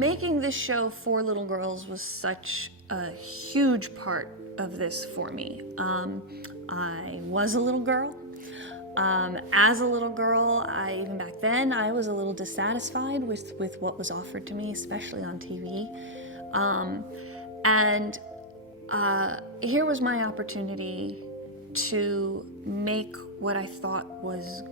making this show for little girls was such a huge part of this for me. I was a little girl. As a little girl, even back then, I was a little dissatisfied with what was offered to me, especially on TV. Here was my opportunity to make what I thought was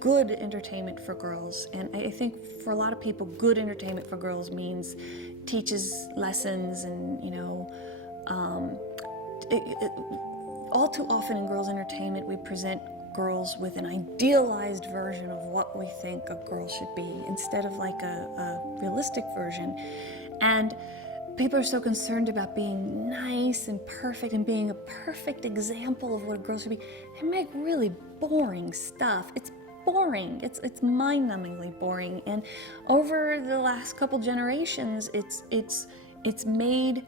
good entertainment for girls. And I think for a lot of people, good entertainment for girls means teaches lessons and, all too often in girls' entertainment, we present girls with an idealized version of what we think a girl should be instead of like a realistic version. And people are so concerned about being nice and perfect and being a perfect example of what a girl should be. They make really boring stuff. It's boring. It's mind-numbingly boring. And over the last couple generations, it's made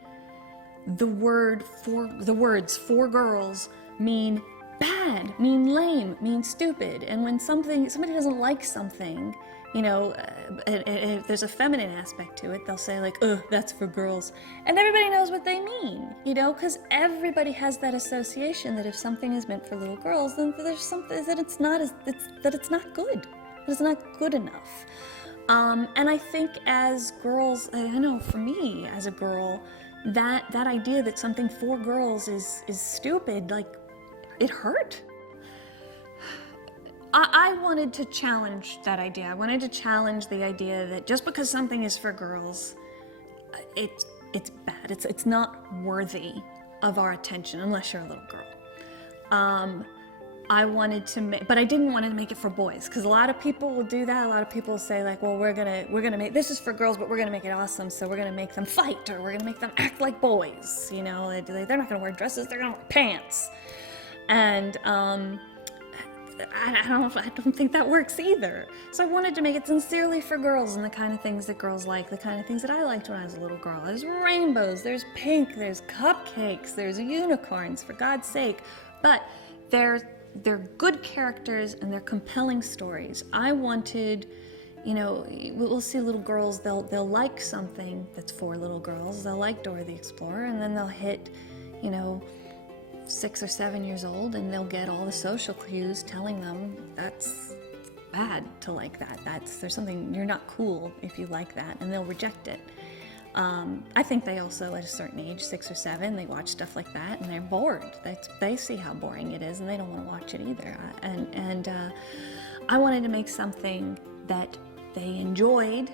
the words for girls mean bad, mean lame, mean stupid. And when somebody doesn't like something, if there's a feminine aspect to it, they'll say like, ugh, that's for girls. And everybody knows what they mean, because everybody has that association that if something is meant for little girls, then there's something that it's not good, that it's not good enough. And I think as girls, I know for me as a girl, that idea that something for girls is stupid, like, it hurt. I wanted to challenge that idea. I wanted to challenge the idea that just because something is for girls, it's bad. It's not worthy of our attention unless you're a little girl. I wanted to but I didn't want to make it for boys, because a lot of people will do that. A lot of people will say like, well, we're gonna make this is for girls, but we're gonna make it awesome. So we're gonna make them fight, or we're gonna make them act like boys. They're not gonna wear dresses. They're gonna wear pants. And I don't think that works either. So I wanted to make it sincerely for girls and the kind of things that girls like, the kind of things that I liked when I was a little girl. There's rainbows, there's pink, there's cupcakes, there's unicorns, for God's sake. But they're good characters and they're compelling stories. I wanted, we'll see little girls, they'll like something that's for little girls. They'll like Dora the Explorer, and then they'll hit, 6 or 7 years old, and they'll get all the social cues telling them that's bad to like that. There's something, you're not cool if you like that, and they'll reject it. I think they also, at a certain age, 6 or 7, they watch stuff like that and they're bored. They see how boring it is and they don't want to watch it either. I wanted to make something that they enjoyed,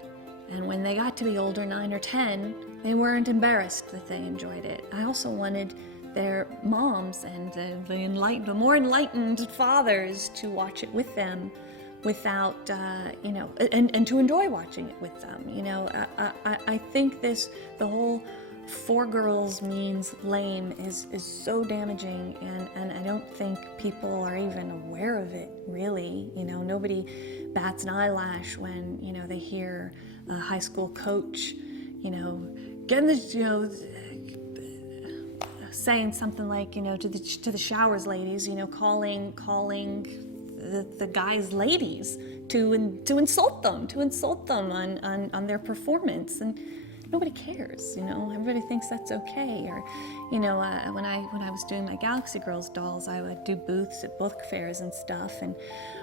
and when they got to be older, 9 or 10, they weren't embarrassed that they enjoyed it. I also wanted their moms and the more enlightened fathers to watch it with them without, and to enjoy watching it with them. I think the whole for girls means lame is so damaging, and I don't think people are even aware of it, really. Nobody bats an eyelash when, they hear a high school coach, getting this, saying something like, to the showers ladies, calling the guys ladies to insult them on their performance, and nobody cares. Everybody thinks that's okay. Or when I was doing my Galaxy Girls dolls, I would do booths at book fairs and stuff, and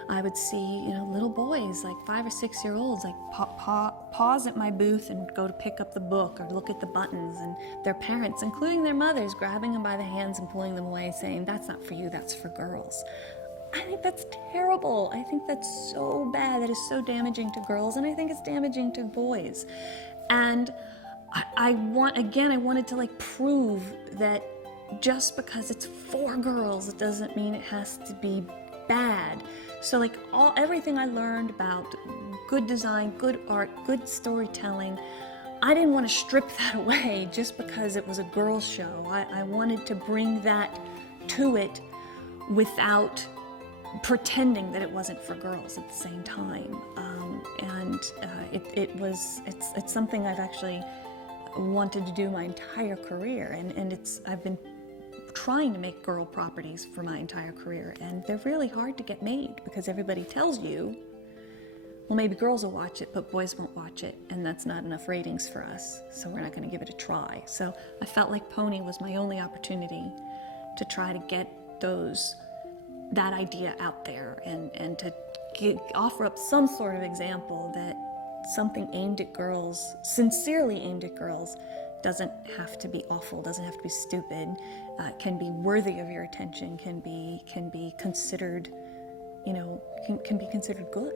I would see little boys like 5 or 6 year olds like pause at my booth and go to pick up the book or look at the buttons, and their parents, including their mothers, grabbing them by the hands and pulling them away, saying, that's not for you, that's for girls. I think that's terrible. I think that's so bad. That is so damaging to girls, and I think it's damaging to boys. And I wanted to prove that just because it's for girls, it doesn't mean it has to be bad. So everything I learned about good design, good art, good storytelling, I didn't want to strip that away just because it was a girls' show. I wanted to bring that to it without pretending that it wasn't for girls at the same time. It's something I've actually wanted to do my entire career, and I've been trying to make girl properties for my entire career, and they're really hard to get made because everybody tells you well, maybe girls will watch it, but boys won't watch it, and that's not enough ratings for us, so we're not going to give it a try. So I felt like Pony was my only opportunity to try to get that idea out there and to offer up some sort of example that something aimed at girls, sincerely aimed at girls, doesn't have to be awful, doesn't have to be stupid, can be worthy of your attention, can be considered, can be considered good.